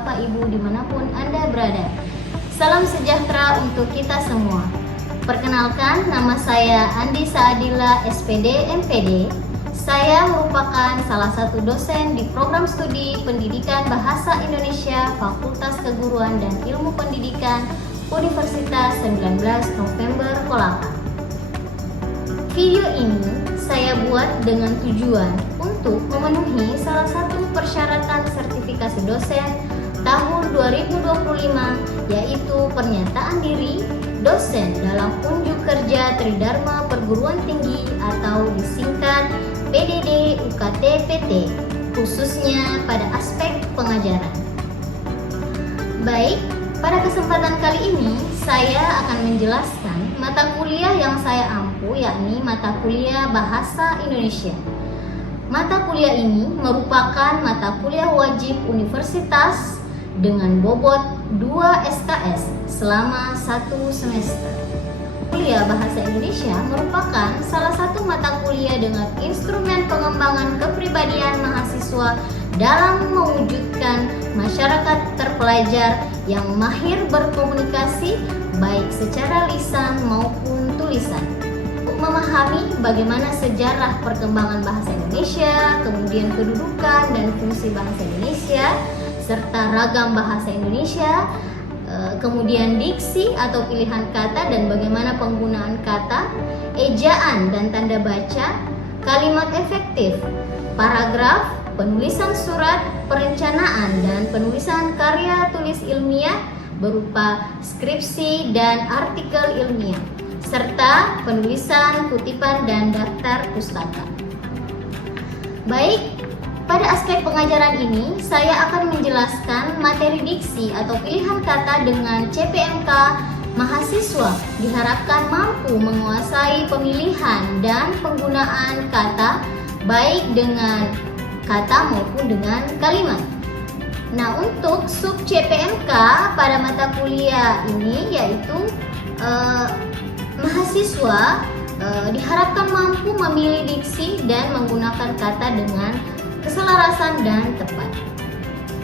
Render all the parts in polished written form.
Bapak Ibu dimanapun Anda berada. Salam sejahtera untuk kita semua. Perkenalkan, nama saya Andi Saadila, SPD, MPD. Saya merupakan salah satu dosen di program studi Pendidikan Bahasa Indonesia Fakultas Keguruan dan Ilmu Pendidikan Universitas 19 November Kolaka. Video ini saya buat dengan tujuan untuk memenuhi salah satu persyaratan sertifikasi dosen tahun 2025, yaitu pernyataan diri dosen dalam unjuk kerja Tridharma Perguruan Tinggi atau disingkat PDD UKT PT, khususnya pada aspek pengajaran. Baik, pada kesempatan kali ini saya akan menjelaskan mata kuliah yang saya ampu, yakni mata kuliah Bahasa Indonesia. Mata kuliah ini merupakan mata kuliah wajib universitas dengan bobot 2 SKS selama 1 semester. Kuliah Bahasa Indonesia merupakan salah satu mata kuliah dengan instrumen pengembangan kepribadian mahasiswa dalam mewujudkan masyarakat terpelajar yang mahir berkomunikasi baik secara lisan maupun tulisan. Untuk memahami bagaimana sejarah perkembangan bahasa Indonesia, kemudian kedudukan dan fungsi bahasa Indonesia, serta ragam bahasa Indonesia, kemudian diksi atau pilihan kata dan bagaimana penggunaan kata, ejaan dan tanda baca, kalimat efektif, paragraf, penulisan surat, perencanaan dan penulisan karya tulis ilmiah berupa skripsi dan artikel ilmiah, serta penulisan kutipan dan daftar pustaka. Baik, pada aspek pengajaran ini saya akan menjelaskan materi diksi atau pilihan kata dengan CPMK. Mahasiswa diharapkan mampu menguasai pemilihan dan penggunaan kata baik dengan kata maupun dengan kalimat. Nah, untuk sub CPMK pada mata kuliah ini yaitu mahasiswa diharapkan mampu memilih diksi dan menggunakan kata dengan keselarasan dan tepat.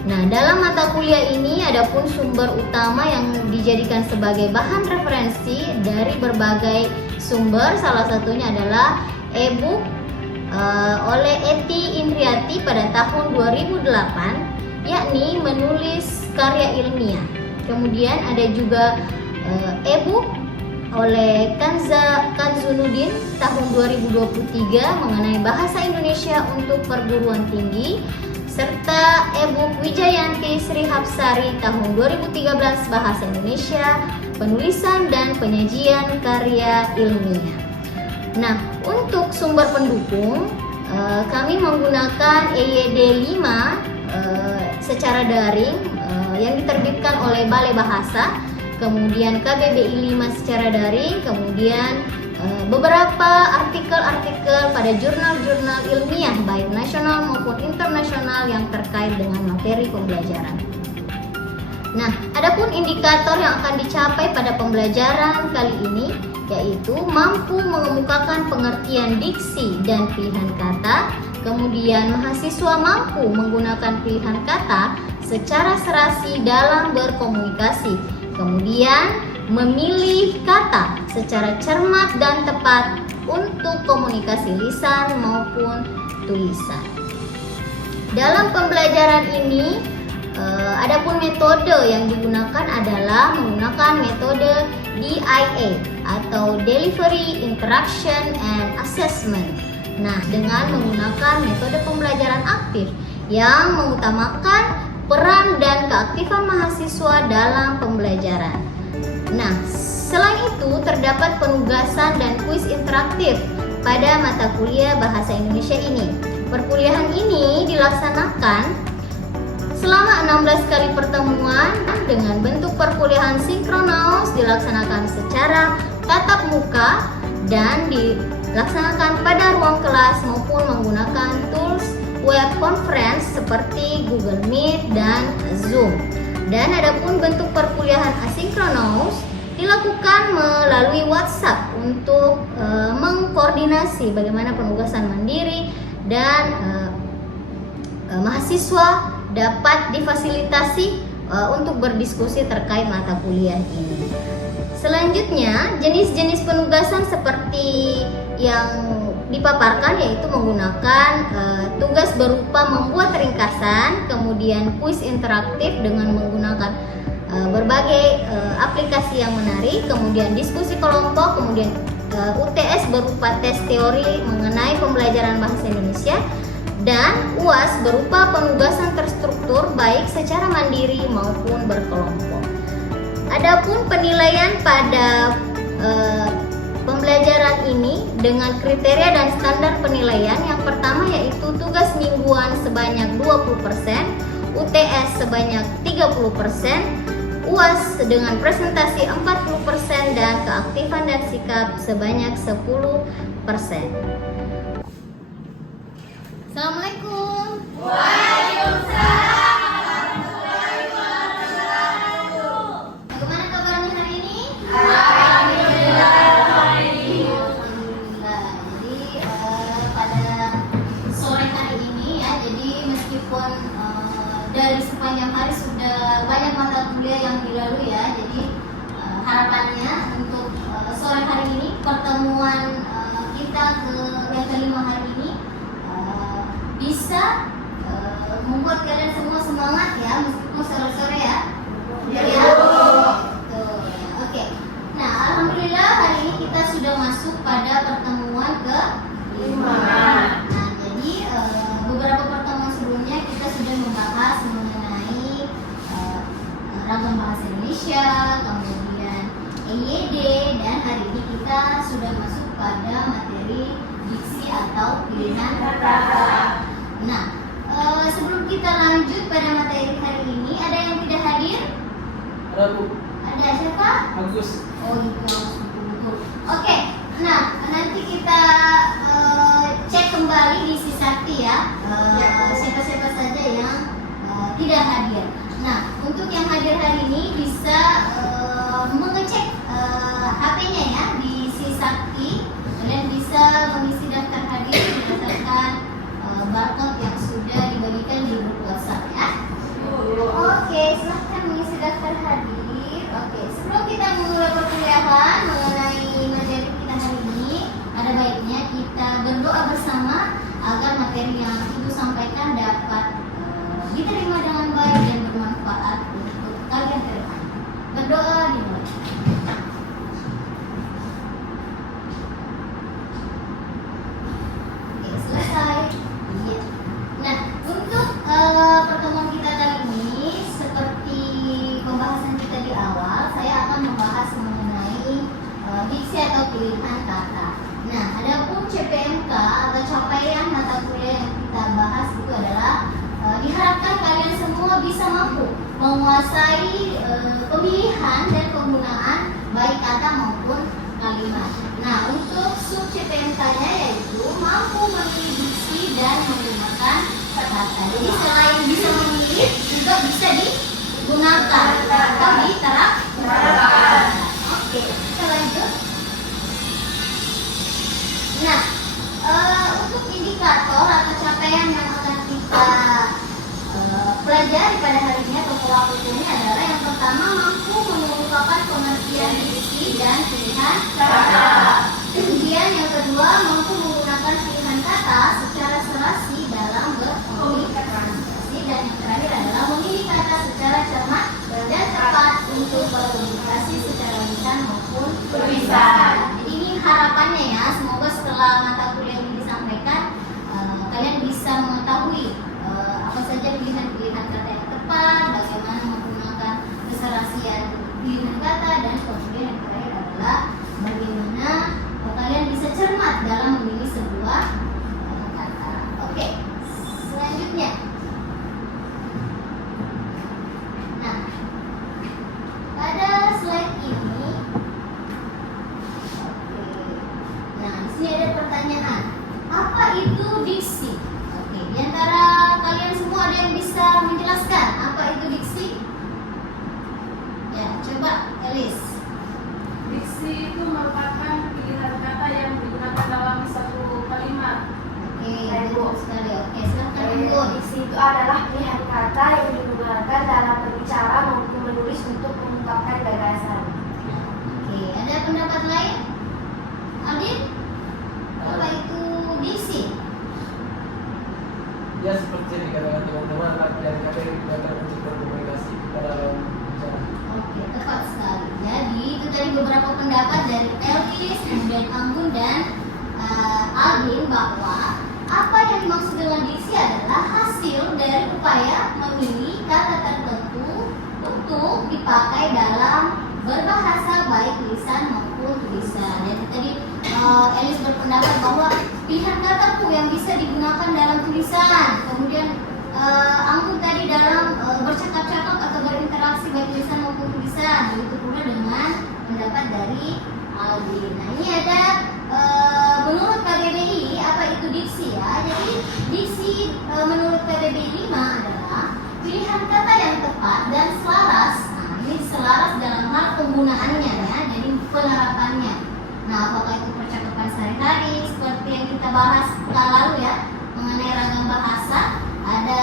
Nah, dalam mata kuliah ini ada pun sumber utama yang dijadikan sebagai bahan referensi dari berbagai sumber. Salah satunya adalah e-book oleh Eti Indriati pada tahun 2008, yakni menulis karya ilmiah. Kemudian ada juga e-book oleh Kanzunuddin tahun 2023 mengenai bahasa Indonesia untuk perguruan tinggi, serta e-book Wijayanti Sri Hapsari tahun 2013 bahasa Indonesia, penulisan dan penyajian karya ilmiah. Nah, untuk sumber pendukung kami menggunakan EYD 5 secara daring yang diterbitkan oleh Balai Bahasa, kemudian KBBI 5 secara daring, kemudian beberapa artikel-artikel pada jurnal-jurnal ilmiah baik nasional maupun internasional yang terkait dengan materi pembelajaran. Nah, adapun indikator yang akan dicapai pada pembelajaran kali ini yaitu mampu mengemukakan pengertian diksi dan pilihan kata, kemudian mahasiswa mampu menggunakan pilihan kata secara serasi dalam berkomunikasi, kemudian memilih kata secara cermat dan tepat untuk komunikasi lisan maupun tulisan. Dalam pembelajaran ini, adapun metode yang digunakan adalah menggunakan metode DIA atau Delivery, Interaction, and Assessment. Nah, dengan menggunakan metode pembelajaran aktif yang mengutamakan peran dan keaktifan mahasiswa dalam pembelajaran. Nah, selain itu terdapat penugasan dan kuis interaktif pada mata kuliah Bahasa Indonesia ini. Perkuliahan ini dilaksanakan selama 16 kali pertemuan dengan bentuk perkuliahan sinkronus, dilaksanakan secara tatap muka dan dilaksanakan pada ruang kelas maupun menggunakan tools web conference seperti Google Meet dan Zoom. Dan adapun bentuk perkuliahan asinkronus dilakukan melalui WhatsApp untuk mengkoordinasi bagaimana penugasan mandiri dan mahasiswa dapat difasilitasi untuk berdiskusi terkait mata kuliah ini. Selanjutnya, jenis-jenis penugasan seperti yang dipaparkan yaitu menggunakan tugas berupa membuat ringkasan, kemudian kuis interaktif dengan menggunakan berbagai aplikasi yang menarik, kemudian diskusi kelompok, kemudian UTS berupa tes teori mengenai pembelajaran bahasa Indonesia, dan UAS berupa penugasan terstruktur baik secara mandiri maupun berkelompok. Adapun penilaian pada pembelajaran ini dengan kriteria dan standar penilaian, yang pertama yaitu tugas mingguan sebanyak 20%, UTS sebanyak 30%, UAS dengan presentasi 40% dan keaktifan dan sikap sebanyak 10%. Assalamualaikum. Waalaikumsalam. Bagaimana kabarnya hari ini? Alhamdulillah. Alhamdulillah. Jadi pada sore hari ini ya, jadi meskipun dari sepanjang hari sudah banyak mata kuliah yang dilalui ya, jadi harapannya untuk sore hari ini pertemuan kita yang kelima hari ini bisa membuat kalian semua semangat ya, meskipun sore-sore ya. Ya. Oke. Nah, alhamdulillah hari ini kita sudah masuk pada pertemuan ke-5. Nah, jadi beberapa pertemuan sebelumnya kita sudah membahas mengenai ragam bahasa Indonesia, kemudian EYD, dan hari ini kita sudah masuk pada materi diksi atau pilihan kata. Nah, sebelum kita lanjut pada materi hari ini, ada yang tidak hadir? Rabu. Ada siapa? Bagus. Oh gitu, betul. Oke, nah nanti kita cek kembali di Sisakti ya, siapa-siapa saja yang tidak hadir. Nah, untuk yang hadir hari ini bisa mengecek HP-nya ya di Sisakti. Kalian bisa mengisi daftar hadir berdasarkan barcode yang sudah dibagikan di grup WhatsApp ya. Oke, silahkan mengisi daftar hadir. Oke, sebelum kita memulai perkuliahan mengenai materi kita hari ini, ada baiknya kita berdoa bersama agar materi yang Ibu sampaikan dapat diterima dengan baik dan bermanfaat untuk kalian ke depan. Berdoa dimulai. Oke, selesai. Iya. Nah, untuk pertemuan kita kali ini, seperti pembahasan kita di awal, saya akan membahas mengenai diksi atau pilihan kata. Nah, adapun CPMK atau capaian mata kuliah yang kita bahas itu adalah diharapkan kalian semua bisa mampu menguasai pemilihan dan penggunaan baik kata maupun kalimat. Nah, untuk sub CPMK-nya yaitu mampu memilih diksi dan menggunakan kata. Jadi selain bisa memilih, juga bisa digunakan atau diterapkan. Oke, kita lanjut. Nah, untuk indikator atau capaian yang akan kita pelajari pada hari ini atau pola pikir ini adalah yang pertama mampu mengungkapkan pengertian diksi dan pilihan kata. Kemudian yang kedua mampu menggunakan pilihan kata secara serasi dalam berkomunikasi, dan yang terakhir adalah memilih kata secara cermat dan tepat untuk berkomunikasi secara lisan maupun tulisan. Jadi ini harapannya ya, semoga setelah mata kuliah ini disampaikan kalian bisa mengetahui apa saja pilihan-pilihan kata yang tepat, bagaimana menggunakan keserasian pilihan kata, dan kemudian yang terakhir adalah bagaimana kalian bisa cermat dalam memilih sebuah kata. Oke, selanjutnya. Nah, pada slide ini, nah di sini ada pertanyaan, apa itu diksi? Oke, di antara kalian semua ada yang bisa menjelaskan apa itu diksi? Ya, coba Elis. Diksi itu merupakan pilihan kata yang digunakan dalam satu kalimat. Oke, betul sekali. Oke, silakan Ibu. Diksi itu adalah pilihan kata yang digunakan dalam berbicara maupun menulis untuk mengungkapkan gagasan. Oke, ada pendapat lain? Adit? Apa itu diksi? Ya seperti yang dikatakan teman-teman, latihan kata yang digunakan untuk berkomunikasi kita dalam bicara. Oke, tepat sekali. Jadi itu tadi beberapa pendapat dari Elvis, kemudian Anggun dan Aldin bahwa apa yang dimaksud dengan diksi adalah hasil dari upaya memilih kata tertentu untuk dipakai dalam berbahasa baik lisan maupun tulisan. Jadi tadi Elis berpendapat bahwa pilihan kata tuh yang bisa digunakan dalam tulisan. Kemudian Anggun tadi dalam bercakap-cakap atau berinteraksi baik lisan maupun tulisan. Begitu pula dengan pendapat dari Aldin. Nah ini ada menurut KBBI apa itu diksi ya? Jadi diksi menurut KBBI 5 adalah pilihan kata yang tepat dan selaras. Nah ini selaras dalam hal penggunaannya ya, jadi penerapannya. Nah apakah itu percakapan sehari-hari seperti yang kita bahas lalu ya mengenai ragam bahasa, ada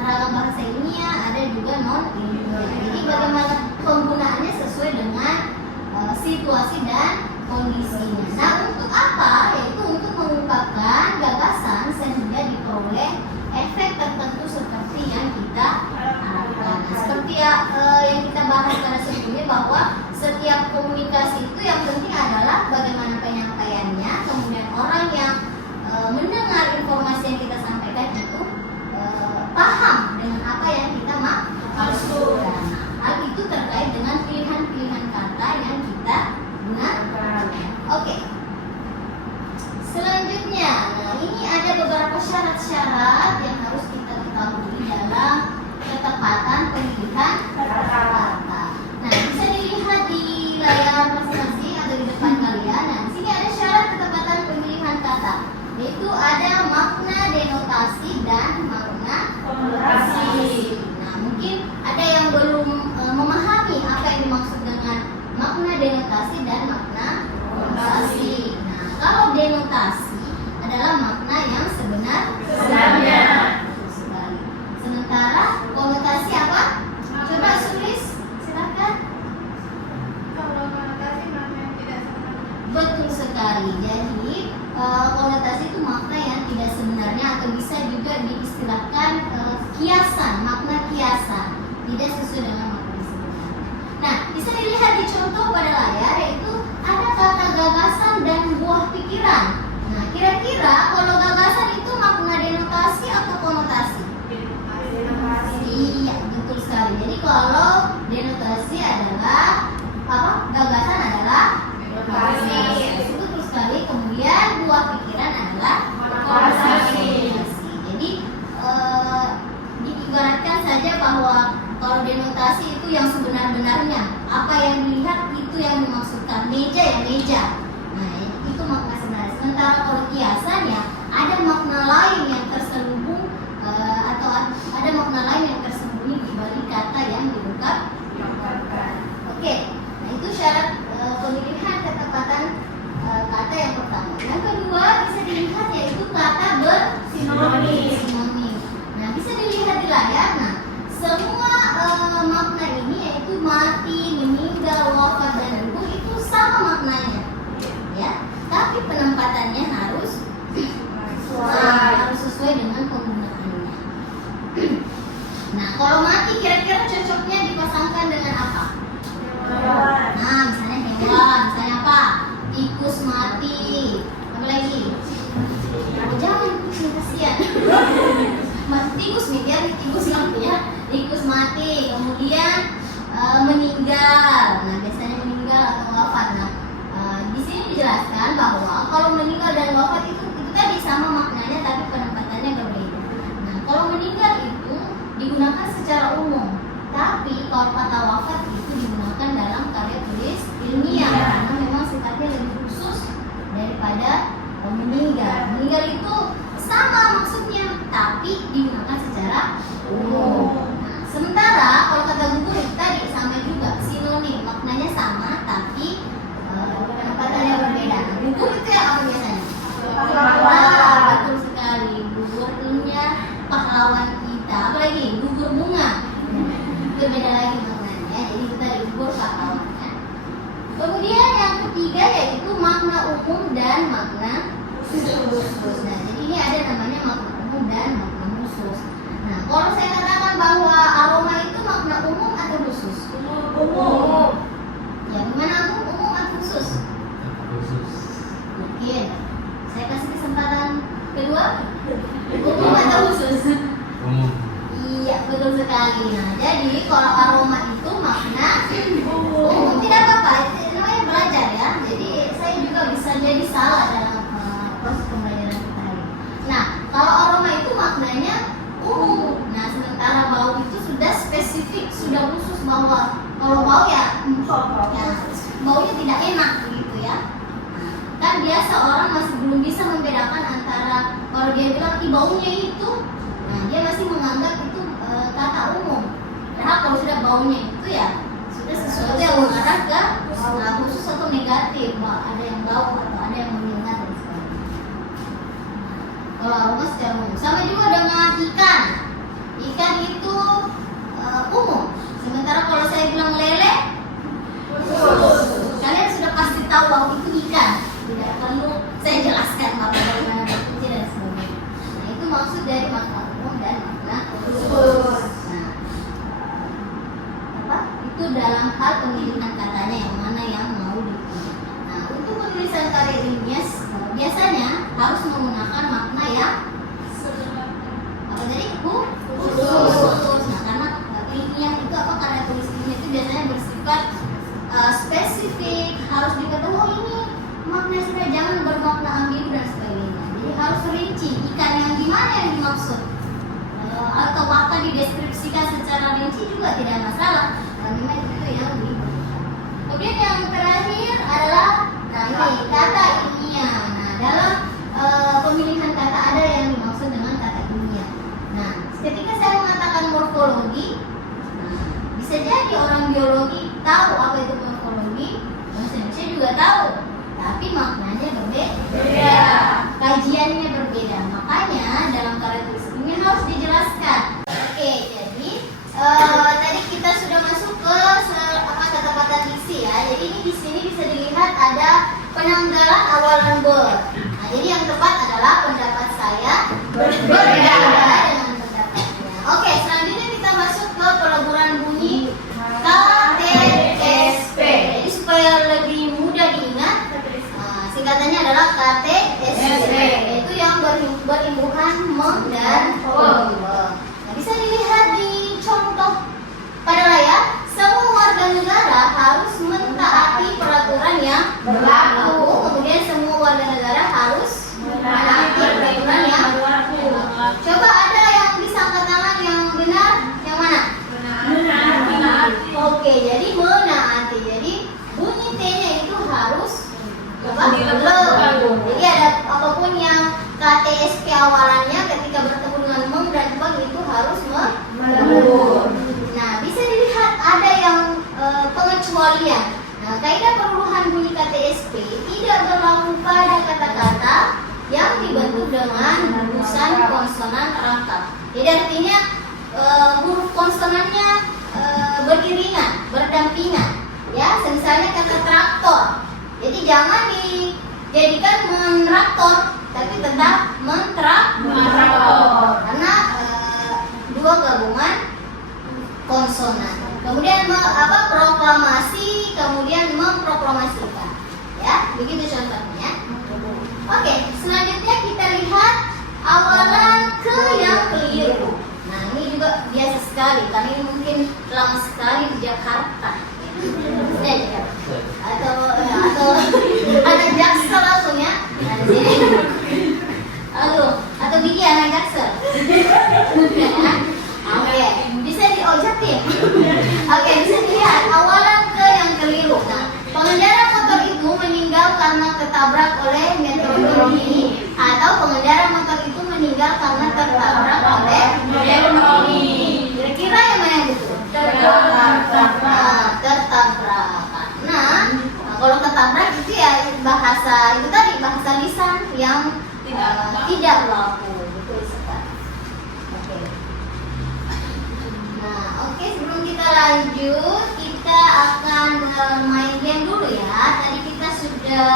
ragam bahasa ilmiah, ada juga non ilmiah. Jadi bagaimana penggunaannya sesuai dengan situasi dan kondisinya. Nah untuk apa? Yaitu untuk mengungkapkan gagasan sehingga diperoleh efek tertentu seperti yang kita harapkan. Nah, seperti yang kita bahas pada sebelumnya bahwa setiap komunikasi itu yang penting adalah bagaimana penyampaiannya, kemudian orang yang mendengar informasi yang kita sampaikan itu paham dengan apa yang kita maksudkan. Hal itu terkait dengan pilihan-pilihan kata yang kita gunakan. Oke. Selanjutnya, nah ini ada beberapa syarat-syarat yang harus kita ketahui dalam ketepatan pemilihan kata. Nah, bisa dilihat di layar masing-masing atau di depan kalian. Nah, di sini ada syarat ketepatan pemilihan kata, yaitu ada makna denotasi dan makna konotasi. Nah, mungkin ada yang belum memahami apa yang dimaksud dengan makna denotasi dan makna konotasi. Nah, kalau denotasi adalah makna yang sebenarnya. Sementara konotasi apa? Coba tulis, silakan. Kalau konotasi makna yang tidak sebenarnya. Betul sekali. Jadi konotasi itu makna yang tidak sebenarnya atau bisa juga diistilahkan kiasan, makna kiasan, tidak sesuai dengan makna sebenarnya. Nah, bisa dilihat di contoh pada layar yaitu ada kata gagasan dan buah pikiran. Nah, kira-kira kalau gagasan itu makna denotasi atau konotasi? Iya, betul sekali. Jadi kalau denotasi adalah apa? Gagasan adalah denotasi. Betul sekali. Kemudian buah pikiran adalah konotasi. Jadi diibaratkan saja bahwa kalau denotasi itu yang sebenar-benarnya, apa yang dilihat itu yang dimaksudkan. Meja ya meja. Nah, itu makna sebenarnya. Sementara kalau kiasan ya ada makna lain yang terselubung atau ada makna lain yang tersembunyi di balik kata yang diungkapkan. Oke, nah itu syarat pemilihan ketepatan kata yang pertama. Yang kedua bisa dilihat yaitu kata bersinonim. Nah bisa dilihat di layar. Nah semua makna ini yaitu mati, meninggal, wafat dan gugur itu sama maknanya, ya. Tapi penempatannya harus sesuai dengan penggunaannya. Nah, kalau mati kira-kira cocoknya dipasangkan dengan apa? Nah, misalnya hewan, misalnya apa? Tikus mati. Apa lagi? Jangan kucing, kasihan. Mati tikus nih, ya, tikus mati ya. Tikus mati, kemudian meninggal. Nah, biasanya meninggal atau wafat. Nah, di sini dijelaskan bahwa kalau meninggal dan wafat itu tadi sama maknanya tapi penempatannya berbeda. Nah, kalau meninggal itu digunakan secara umum, tapi kalau kata wafat itu digunakan dalam karya tulis ilmiah karena memang sifatnya lebih khusus daripada meninggal. Meninggal itu sama maksudnya, tapi digunakan secara umum. Nah, sementara kalau kata gugur itu tadi sama juga, sinonim, maknanya sama, tapi penempatannya berbeda. Nah, gugur itu yang apa biasanya? Kemudian yang ketiga yaitu makna umum dan makna khusus. Nah, jadi ini ada namanya makna umum dan makna khusus. Nah, kalau saya katakan bahwa aroma itu makna umum atau khusus? Umum. Ya, gimana umum atau khusus? Khusus. Mungkin saya kasih kesempatan kedua. Umum atau khusus? Umum. Iya, betul sekali. Nah, jadi kalau aroma itu makna umum, tidak apa-apa. Itu namanya belajar ya. Jadi saya juga bisa jadi salah dalam proses pembelajaran kita ini. Nah, kalau aroma itu maknanya umum. Nah, sementara bau itu sudah spesifik, sudah khusus bahwa kalau bau ya baunya tidak enak begitu ya. Nah, kan biasa orang masih belum bisa membedakan antara kalau dia bilang baunya itu, nah dia masih menganggap itu kata umum. Karena kalau sudah baunya itu ya sudah sesuatu yang mengarah ke khusus atau negatif, ada yang bau atau ada yang menyengat dan sebagainya. Kalau aroma secara umum, sama juga dengan ikan. Ikan itu umum. Sementara kalau saya bilang lele, kalian sudah pasti tahu bahwa itu ikan. Tidak perlu saya jelaskan bagaimana bentuknya dan sebagainya. Nah, itu maksud dari makna umum dan makna khusus. Nah, itu dalam hal pemilihan katanya yang mana yang mau dipilih. Nah, untuk penulisan karya ilmiah biasanya harus menggunakan makna yang apa tadi? Khusus. Nah, karena ilmiah itu karya tulis ilmiah itu biasanya bersifat spesifik, harus diketahui ini makna sudah, jangan bermakna ambigu dan sebagainya. Jadi harus rinci ikan yang gimana yang dimaksud, atau bahkan dideskripsikan secara rinci juga tidak masalah. Memang itu yang dibutuhkan. Kemudian yang terakhir adalah ini kata ilmiah. Nah, dalam pemilihan kata ada yang dimaksud dengan kata ilmiah. Nah, ketika saya mengatakan morfologi, bisa jadi orang biologi tahu apa itu morfologi, bahasa Indonesia juga tahu, tapi maknanya berbeda, kajiannya berbeda. Makanya dalam karya tulis ini harus dijelaskan. Oke, jadi tadi kita sudah masuk ke kata-kata diksi ya. Jadi ini di sini bisa dilihat ada penanggalan awalan ber. Nah, jadi yang tepat adalah pendapat saya berbeda dengan pendapatnya. Oke, selanjutnya kita masuk ke peleburan bunyi KTSP. Jadi supaya lebih mudah diingat, singkatannya adalah KTSP, yaitu yang berimbuhan meng dan peng. Nah, bisa dilihat di contoh pada layar. Semua warga negara harus mentaati peraturan yang berlaku. Kemudian semua warga negara harus menaati peraturan yang berlaku. Coba ada yang bisa angkat tangan yang benar, yang mana? Menaati. Oke, jadi menaati. Jadi bunyi T-nya itu harus jadi ada apapun yang KTSP awalannya ketika bertemu dengan meng dan peng itu harus melebur. Nah, bisa dilihat ada yang pengecualian. Nah, kaidah peruluhan bunyi KTSP tidak berlaku pada kata-kata yang dibentuk dengan hurufan konsonan rangkap. Jadi artinya huruf konsonannya beriringan, berdampingan. Ya, misalnya kata traktor. Jadi jangan dijadikan mentraktor, tapi tetap mentraktor. Karena dua gabungan konsonan. Kemudian proklamasi, kemudian memproklamasikan. Ya, begitu contohnya. Oke, selanjutnya kita lihat awalan ke yang keliru. Nah, ini juga biasa sekali, karena ini mungkin lama sekali di Jakarta. Atau ada Jaksel langsung ya. Nah, di sini. Atau gigi anak Jaksel. Oke, bisa Jatim. Oke, bisa dilihat awalan ke yang keliru. Nah, pengendara motor itu meninggal karena ketabrak oleh metro mini, atau pengendara motor itu meninggal karena tertabrak oleh metro mini. Kira-kira yang mana yang betul? Tertabrak. Nah, kalau ketabrak itu ya bahasa itu tadi, bahasa lisan yang tidak berlaku. Betul sekali. Oke. Nah, oke, sebelum kita lanjut, kita akan main game dulu ya. Tadi kita sudah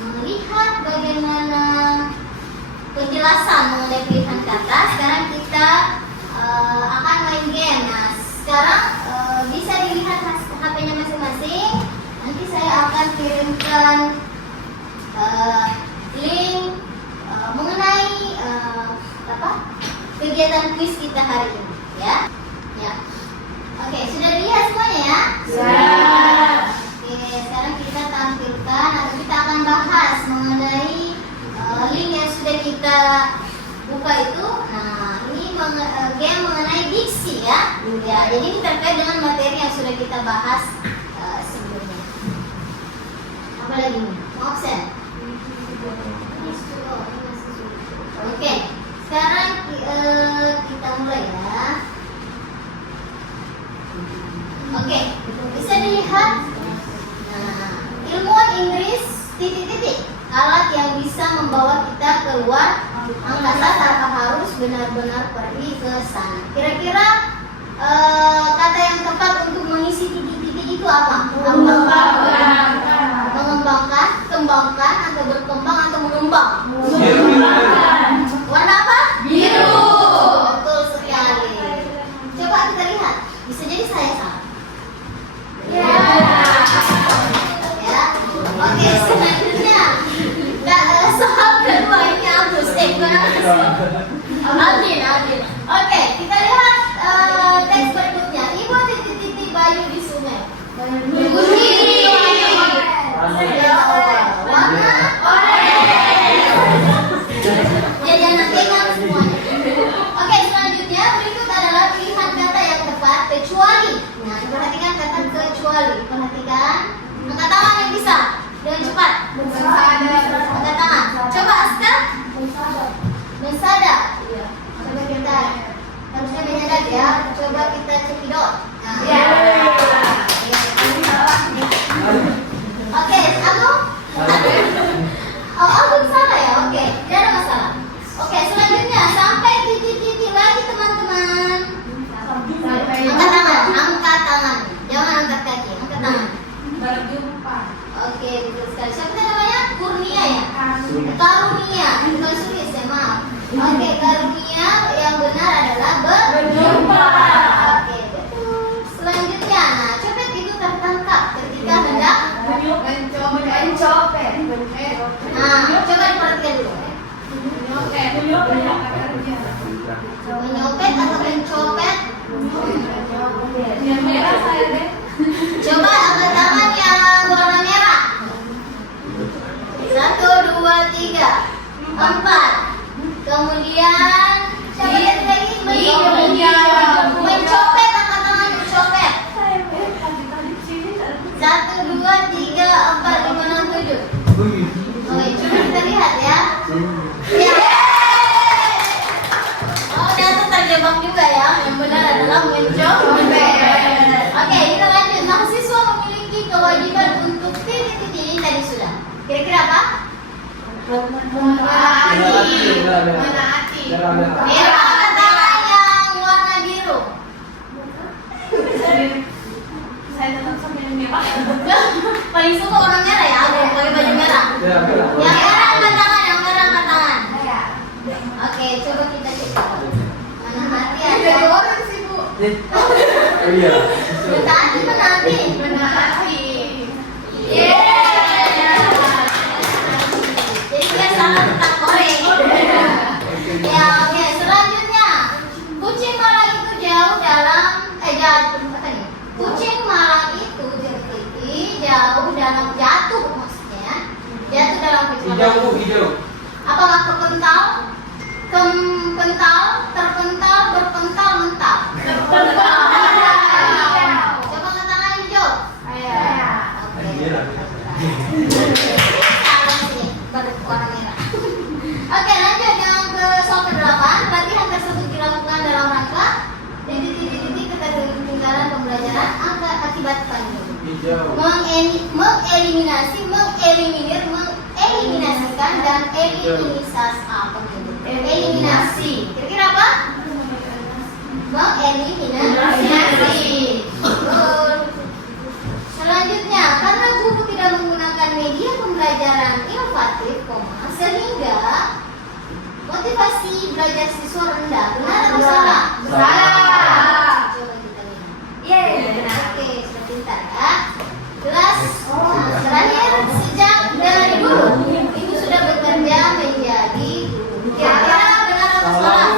melihat bagaimana penjelasan mengenai pilihan kata. Sekarang kita akan main game. Nah, sekarang bisa dilihat HP-nya masing-masing. Nanti saya akan kirimkan link mengenai kegiatan quiz kita hari ini, ya. Oke, sudah dilihat semuanya ya? Oke, sekarang kita tampilkan atau kita akan bahas mengenai link yang sudah kita buka itu. Nah, ini game mengenai diksi ya. Jadi ini terkait dengan materi yang sudah kita bahas sebelumnya. Apa lagi nih? Mau absen? Oke, sekarang kita mulai ya. Oke, bisa dilihat. Nah, ilmuwan Inggris titik-titik, alat yang bisa membawa kita keluar angkasa tanpa harus benar-benar pergi ke sana. Kira-kira kata yang tepat untuk mengisi titik-titik itu apa? Mengembangkan, kembangkan, atau berkembang, atau mengembang? Warna apa? Biru. Betul sekali. Coba kita lihat. Bisa jadi saya salah. Ya. Oke, selanjutnya. Soal kedua ini Agus. Aldin. Oke, kita lihat teks berikutnya. Ibu titik-titik Bayu di sungai. Putih. Warna jajanan kenyang semuanya. Oke, selanjutnya berikut adalah pilihan kata yang tepat kecuali. Nah, perhatikan kata kecuali. Perhatikan. Angkat tangan yang bisa dengan cepat. Angkat tangan. Coba Aska. Mensada. Coba kita harusnya menyadap ya. Coba kita cekidot. Oke, aku. Oh, aku salah ya. Oke, tidak ada masalah. Oke, selanjutnya sampai titik-titik lagi teman-teman. Angkat tangan. Jangan angkat kaki, angkat tangan. Berjumpa. Oke, betul sekali. Siapa namanya? Kurnia ya? Karunia. Bukan Sulis ya, maaf. Oke, Karunia yang benar adalah berjumpa. Oke, betul. Selanjutnya, nah, copet itu tertangkap ketika hendak Mencopet. Nah, coba diperhatikan dulu. Menyopet atau mencopet? Yang merah saya deh. Coba angkat tangan yang warna merah. 1, 2, 3, 4. Kemudian mencopet, angkat tangan mencopet. 1, 2, 3, 4, 5, 6, 7. Oke, coba kita lihat ya. Oh, ternyata terjebak juga ya. Yang benar adalah mencopet. Oke, kita lanjut. Mahasiswa memiliki kewajiban untuk titik-titik ini tadi sudah. Kira-kira apa? Menaati. Merah, angkat tangan yang warna biru. Saya tetap sama yang merah. Paling suka orang merah ya, aku pakai baju merah. Yang merah angkat tangan, yang merah angkat tangan. Oke, coba kita cek. Mana hati ada? Orang sih, Bu. Iya. Menaati, menaati. Menaati. Jadi dia salah tentang korek. Ya, oke. Selanjutnya, kucing malang itu jauh dalam kucing malang itu jauh dalam jatuh maksudnya. Jatuh dalam kecelakaan. Hijau. Apakah kepental, terpental, berpental, mental? Terpental. Coba angkat tangan hijau. Oke. Salah sih, warna merah. Oke, lanjut yang ke soal ke-8. Latihan tersebut dilakukan dalam rangka titik-titik ketertinggalan pembelajaran akibat pandemi. Mengeliminasikan dan eliminasi. Kira-kira apa? Mengeliminasi derajat siswa rendah. Benar atau salah? Salah. Coba kita lihat. Yeay. Oke, sudah pintar ya. Jelas. Terakhir, sejak dari dulu ibu sudah bekerja menjadi guru. Kira-kira benar atau salah?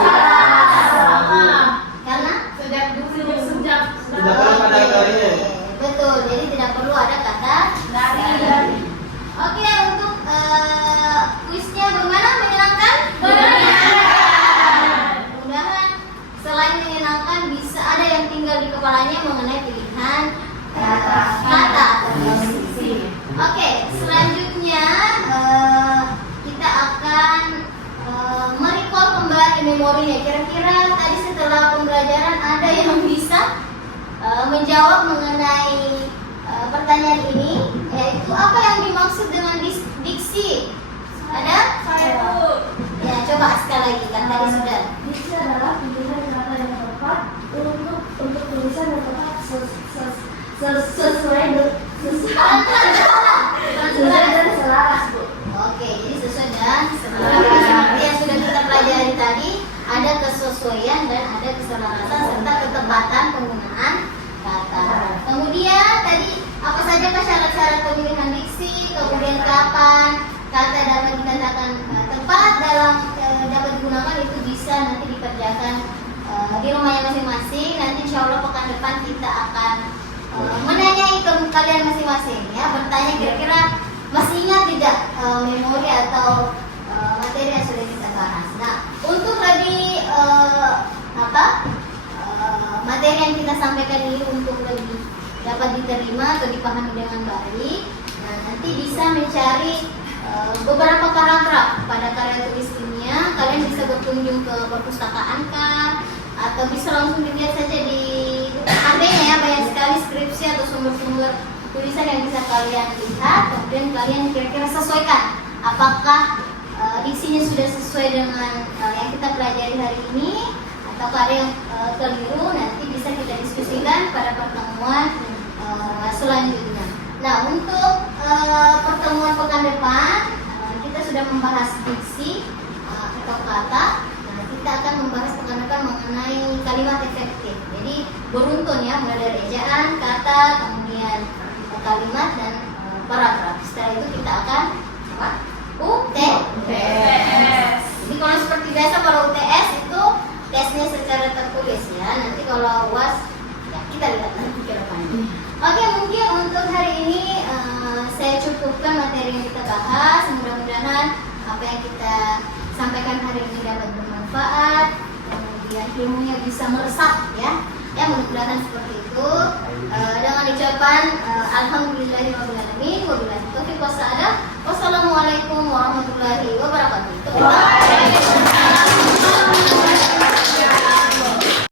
Salah. Karena Sejak Tidak perlu pada kalinya. betul, jadi tidak perlu ada kata dari. Oke, untuk kuisnya bagaimana? Menyenangkan? Mudah-mudahan selain menyenangkan bisa ada yang tinggal di kepalanya mengenai pilihan kata atau diksi. Oke, selanjutnya kita akan merecall kembali memorinya. Kira-kira tadi setelah pembelajaran ada yang bisa menjawab mengenai pertanyaan ini, yaitu apa yang dimaksud dengan diksi? Ada? Ya, coba sekali lagi kan tadi sudah. Diksi adalah pilihan kata yang tepat untuk tulisan yang tepat sesuai dan selaras, Bu. Oke, jadi sesuai dan selaras. Seperti yang sudah kita pelajari tadi, ada kesesuaian dan ada keselarasan serta ketepatan penggunaan kata. Kemudian tadi apa saja syarat-syarat pemilihan diksi, kemudian kapan kata dapat dikatakan tepat dapat digunakan, itu bisa nanti dikerjakan di rumahnya masing-masing. Nanti insya Allah pekan depan kita akan menanyai ke kalian masing-masing ya, bertanya kira-kira masih ingat tidak memori atau materi yang sudah kita bahas. Nah, untuk lebih materi yang kita sampaikan ini untuk lebih dapat diterima atau dipahami dengan baik, nah nanti bisa mencari beberapa paragraf pada karya tulis ilmiah. Kalian bisa berkunjung ke perpustakaan kah, atau bisa langsung dilihat saja di HP-nya ya, banyak sekali skripsi atau sumber-sumber tulisan yang bisa kalian lihat. Kemudian kalian kira-kira sesuaikan apakah diksinya sudah sesuai dengan yang kita pelajari hari ini atau ada yang keliru. Nanti bisa kita diskusikan pada pertemuan selanjutnya. Nah, untuk pertemuan pekan depan kita sudah membahas diksi atau kata. Nah, kita akan membahas pekan depan mengenai kalimat efektif. Jadi beruntun ya, mulai dari ejaan, kata, kemudian kalimat dan paragraf. Setelah itu kita akan UTS. Jadi kalau seperti biasa kalau UTS itu tesnya secara tertulis ya. Nanti kalau UAS ya kita lihat nanti ke depannya. Oke, mungkin untuk hari ini saya cukupkan materi yang kita bahas. Mudah-mudahan apa yang kita sampaikan hari ini dapat bermanfaat, kemudian ilmunya bisa meresap ya. Ya, mudah-mudahan seperti itu. Dengan ucapan alhamdulillahirobbilalamin, wabillahi taufiq wassalam. Wassalamualaikum warahmatullahi wabarakatuh.